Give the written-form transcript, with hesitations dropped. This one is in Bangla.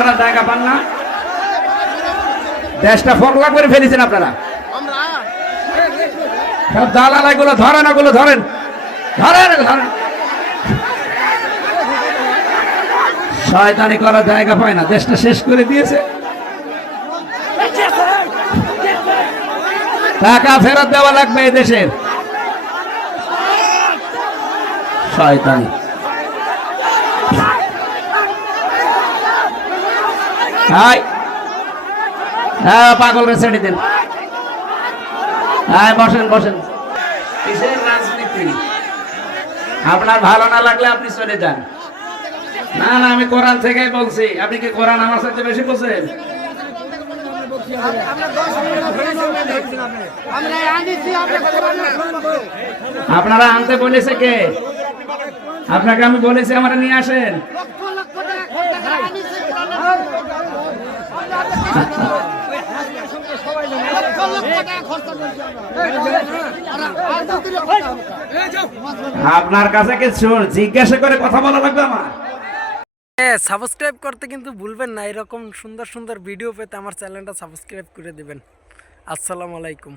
করার জায়গা পান না? দেশটা ফকলা করে ফেলেছেন আপনারা। সব দালাল এগুলো ধরেন, ওগুলো ধরেন, ধরেন ধরেন। শয়তানি করার জায়গা পায় না, দেশটা শেষ করে দিয়েছে। টাকা ফেরত দেওয়া লাগবে এই দেশের। শয়তানি। হ্যাঁ, পাগল রে ছেড়ে দেন। হ্যাঁ, বসেন বসেন। কিসের রাজনীতি? আপনার ভালো না লাগলে আপনি চলে যান। না না, আমি কোরআন থেকেই বলছি। আপনি কি কোরআন আমার সাথে বেশি বলছেন? আপনারা আনতে বলেছে কে? আপনাকে আমি বলেছি আমরা নিয়ে আসেন। আপনার কাছে কি জিজ্ঞাসা করে কথা বলা লাগবে আমার? সাবস্ক্রাইব করতে কিন্তু ভুলবেন না। এরকম সুন্দর সুন্দর ভিডিও পেতে আমার চ্যানেলটা সাবস্ক্রাইব করে দিবেন। আসসালামু আলাইকুম।